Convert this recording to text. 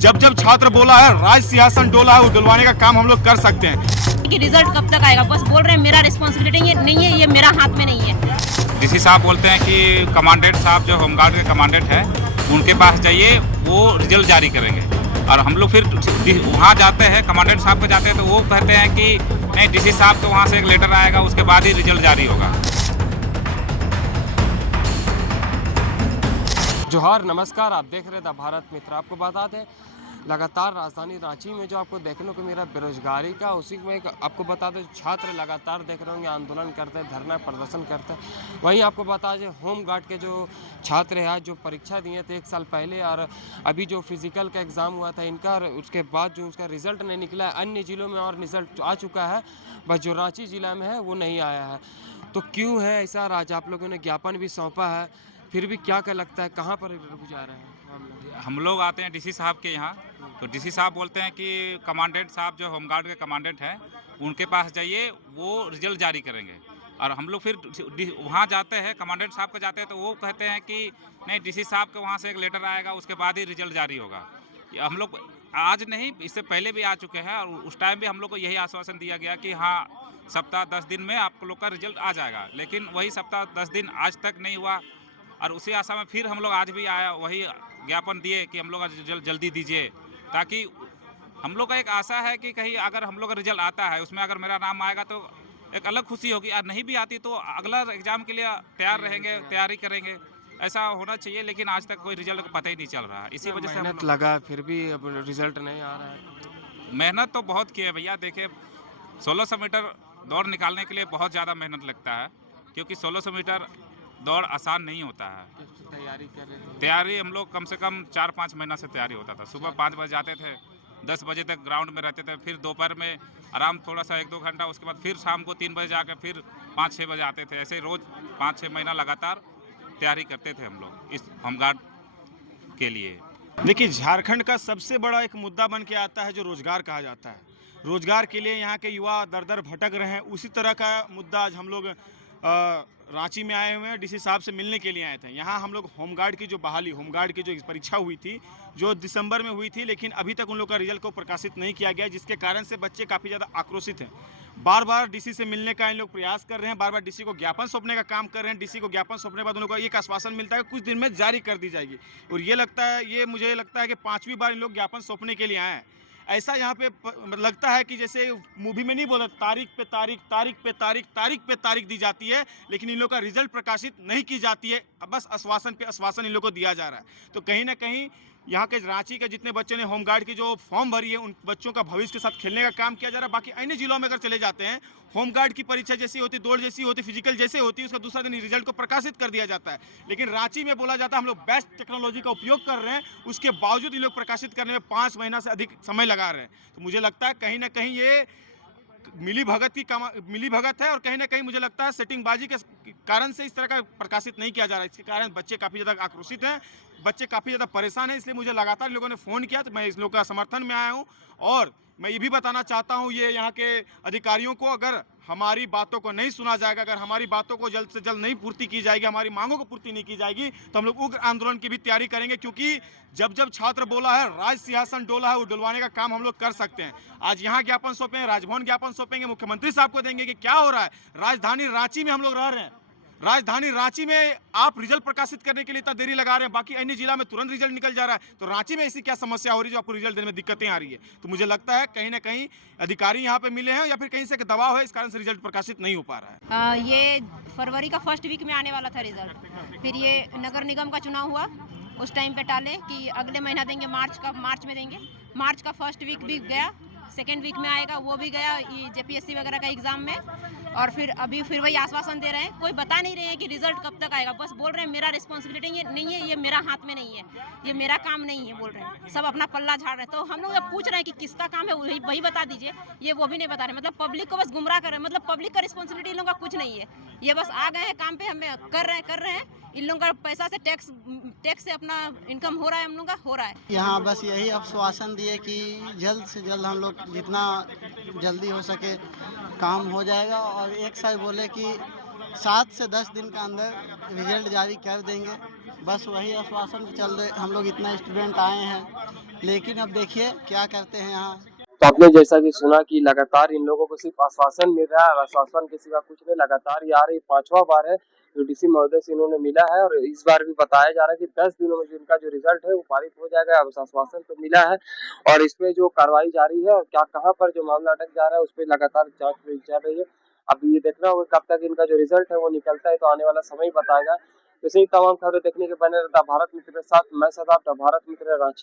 जब जब छात्र बोला है राज सिंहासन डोला है, वो डुलवाने का काम हम लोग कर सकते हैं। कि रिजल्ट कब तक आएगा, बस बोल रहे हैं मेरा रिस्पॉन्सिबिलिटी नहीं है, ये मेरा हाथ में नहीं है। डीसी साहब बोलते हैं कि कमांडेंट साहब जो होमगार्ड के कमांडेंट हैं उनके पास जाइए, वो रिजल्ट जारी करेंगे। और हम लोग फिर वहाँ जाते हैं, कमांडेंट साहब को जाते हैं तो वो कहते हैं कि नहीं, डीसी साहब तो वहाँ से एक लेटर आएगा, उसके बाद ही रिजल्ट जारी होगा। जोहार, नमस्कार। आप देख रहे थे भारत मित्र। आपको बता दें, लगातार राजधानी रांची में जो आपको देखने को मिला बेरोजगारी का, उसी में एक आपको बता दें छात्र लगातार देख रहे होंगे आंदोलन करते हैं, धरना प्रदर्शन करते हैं। वहीं आपको बता दें होम गार्ड के जो छात्र हैं जो परीक्षा दिए थे 1 साल पहले, और अभी जो फिजिकल का एग्ज़ाम हुआ था इनका, उसके बाद जो उसका रिज़ल्ट नहीं निकला है। अन्य ज़िलों में और रिज़ल्ट आ चुका है, बस जो रांची ज़िला में है वो नहीं आया है। तो क्यों है ऐसा? आज आप लोगों ने ज्ञापन भी सौंपा है, फिर भी क्या लगता है कहाँ पर रुक जा रहे हैं? हम लोग आते हैं डीसी साहब के यहाँ, तो डीसी साहब बोलते हैं कि कमांडेंट साहब जो होमगार्ड के कमांडेंट हैं उनके पास जाइए, वो रिजल्ट जारी करेंगे। और हम लोग फिर वहाँ जाते हैं, कमांडेंट साहब को जाते हैं तो वो कहते हैं कि नहीं, डीसी साहब के वहाँ से एक लेटर आएगा, उसके बाद ही रिजल्ट जारी होगा। हम लोग आज नहीं, इससे पहले भी आ चुके हैं, और उस टाइम भी हम लोग को यही आश्वासन दिया गया कि हाँ, सप्ताह 10 दिन में आप लोग का रिजल्ट आ जाएगा। लेकिन वही सप्ताह 10 दिन आज तक नहीं हुआ, और उसी आशा में फिर हम लोग आज भी आया, वही ज्ञापन दिए कि हम लोग का रिजल्ट जल्दी दीजिए, ताकि हम लोग का एक आशा है कि कहीं अगर हम लोग का रिजल्ट आता है, उसमें अगर मेरा नाम आएगा तो एक अलग खुशी होगी, और नहीं भी आती तो अगला एग्ज़ाम के लिए तैयार रहेंगे, तैयारी करेंगे। ऐसा होना चाहिए, लेकिन आज तक कोई रिजल्ट का पता ही नहीं चल रहा है। इसी वजह से मेहनत लगा, फिर भी अब रिजल्ट नहीं आ रहा है। मेहनत तो बहुत की है भैया। देखिए, 1600 मीटर दौड़ निकालने के लिए बहुत ज़्यादा मेहनत लगता है, क्योंकि 1600 मीटर दौड़ आसान नहीं होता है। तैयारी कर रहे थे? तैयारी हम लोग कम से कम 4-5 महीना से तैयारी होता था। सुबह 5 बजे जाते थे, 10 बजे तक ग्राउंड में रहते थे, फिर दोपहर में आराम थोड़ा सा 1-2 घंटा, उसके बाद फिर शाम को 3 बजे जाकर फिर 5-6 बजे आते थे। ऐसे रोज़ 5-6 महीना लगातार तैयारी करते थे हम लोग इस होमगार्ड के लिए। देखिए, झारखंड का सबसे बड़ा एक मुद्दा बन के आता है जो रोजगार कहा जाता है। रोजगार के लिए यहाँ के युवा दर दर भटक रहे हैं। उसी तरह का मुद्दा आज हम लोग रांची में आए हुए हैं, डीसी साहब से मिलने के लिए आए थे। यहाँ हम लोग होमगार्ड की जो बहाली, होमगार्ड की जो परीक्षा हुई थी, जो दिसंबर में हुई थी, लेकिन अभी तक उन लोग का रिजल्ट को प्रकाशित नहीं किया गया, जिसके कारण से बच्चे काफ़ी ज़्यादा आक्रोशित हैं। बार बार डीसी से मिलने का इन लोग प्रयास कर रहे हैं, बार बार डीसी को ज्ञापन सौंपने का काम कर रहे हैं। डीसी को ज्ञापन सौंपने के बाद उन लोगों को एक आश्वासन मिलता है कि कुछ दिन में जारी कर दी जाएगी, और ये मुझे लगता है कि 5वीं बार इन लोग ज्ञापन सौंपने के लिए आए हैं। ऐसा यहाँ पे लगता है कि जैसे मूवी में नहीं बोला, तारीख पे तारीख, तारीख पे तारीख, तारीख पे तारीख दी जाती है, लेकिन इन लोग का रिजल्ट प्रकाशित नहीं की जाती है। बस आश्वासन पे आश्वासन इन लोग को दिया जा रहा है। तो कहीं ना कहीं यहाँ के रांची के जितने बच्चों ने होमगार्ड की जो फॉर्म भरी है, उन बच्चों का भविष्य के साथ खेलने का काम किया जा रहा है। बाकी अन्य जिलों में अगर चले जाते हैं, होमगार्ड की परीक्षा जैसी होती, दौड़ जैसी होती, फिजिकल जैसे होती, उसका दूसरा दिन रिजल्ट को प्रकाशित कर दिया जाता है। लेकिन रांची में बोला जाता है हम लोग बेस्ट टेक्नोलॉजी का उपयोग कर रहे हैं, उसके बावजूद ये लोग प्रकाशित करने में 5 महीना से अधिक समय लगा रहे हैं। तो मुझे लगता है कहीं ना कहीं ये मिली भगत है, और कहीं ना कहीं मुझे लगता है सेटिंगबाजी के कारण से इस तरह का प्रकाशित नहीं किया जा रहा है। इसके कारण बच्चे काफ़ी ज़्यादा आक्रोशित हैं, बच्चे काफ़ी ज़्यादा परेशान हैं। इसलिए मुझे लगातार लोगों ने फ़ोन किया, तो मैं इस लोग का समर्थन में आया हूँ। और मैं ये भी बताना चाहता हूँ ये यहाँ के अधिकारियों को, अगर हमारी बातों को नहीं सुना जाएगा, अगर हमारी बातों को जल्द से जल्द नहीं पूर्ति की जाएगी, हमारी मांगों को पूर्ति नहीं की जाएगी, तो हम लोग उग्र आंदोलन की भी तैयारी करेंगे। क्योंकि जब जब छात्र बोला है राज सिंहासन डोला है, वो डुलवाने का काम हम लोग कर सकते हैं। आज यहाँ ज्ञापन सौंपेंगे, राजभवन ज्ञापन सौंपेंगे, मुख्यमंत्री साहब को देंगे कि क्या हो रहा है। राजधानी रांची में हम लोग रह रहे हैं, राजधानी रांची में आप रिजल्ट प्रकाशित करने के लिए इतना देरी लगा रहे हैं, बाकी अन्य जिला में तुरंत रिजल्ट निकल जा रहा है। तो रांची में ऐसी क्या समस्या हो रही है जो आपको रिजल्ट देने में दिक्कतें आ रही है? तो मुझे लगता है कहीं ना कहीं अधिकारी यहाँ पे मिले हैं, या फिर कहीं से दबाव है, इस कारण से रिजल्ट प्रकाशित नहीं हो पा रहा है। ये फरवरी का फर्स्ट वीक में आने वाला था रिजल्ट, फिर ये नगर निगम का चुनाव हुआ, उस टाइम पे टाले कि अगले महीना देंगे, मार्च में देंगे। मार्च का फर्स्ट वीक भी गया, सेकेंड वीक में आएगा, वो भी गया ये जेपीएससी वगैरह का एग्ज़ाम में। और फिर अभी फिर वही आश्वासन दे रहे हैं, कोई बता नहीं रहे हैं कि रिजल्ट कब तक आएगा, बस बोल रहे हैं मेरा रिस्पॉन्सिबिलिटी नहीं है, ये मेरा हाथ में नहीं है, ये मेरा काम नहीं है, बोल रहे हैं। सब अपना पल्ला झाड़ रहे हैं। तो हम लोग जब पूछ रहे हैं कि किसका काम है, वही बता दीजिए, ये वो भी नहीं बता रहे। मतलब पब्लिक को बस गुमराह कर रहे हैं। मतलब पब्लिक का रिस्पॉन्सिबिलिटी इन लोगों का कुछ नहीं है, ये बस आ गए हैं काम पे, हमें कर रहे हैं। इन लोगों का पैसा से टैक्स से अपना इनकम हो रहा है, हम लोगों का हो रहा है। यहाँ बस यही आश्वासन दिए कि जल्द से जल्द हम लोग जितना जल्दी हो सके काम हो जाएगा, और एक साइड बोले कि 7 से 10 दिन का अंदर रिजल्ट जारी कर देंगे। बस वही आश्वासन चल रहे, हम लोग इतना स्टूडेंट आए हैं, लेकिन अब देखिए क्या करते हैं यहाँ। तो आपने जैसा कि सुना कि लगातार इन लोगों को सिर्फ आश्वासन मिल रहा है और आश्वासन के सिवा कुछ नहीं। लगातार ये आ रही 5वां बार है जो डीसी महोदय से इन्होंने मिला है और इस बार भी बताया जा रहा है कि 10 दिनों में जो इनका जो रिजल्ट है वो पारित हो जाएगा। अब आश्वासन तो मिला है और इसमें जो कार्रवाई जारी है और क्या कहाँ पर जो मामला अटक जा रहा है उस पर लगातार जांच चल रही है। अब ये देखना होगा कब तक इनका जो रिजल्ट है वो निकलता है, तो आने वाला समय ही बताएगा। वैसे ही तमाम खबरें देखने के बने रहता भारत मित्र के साथ। मैं सदाब, भारत मित्र, रांची।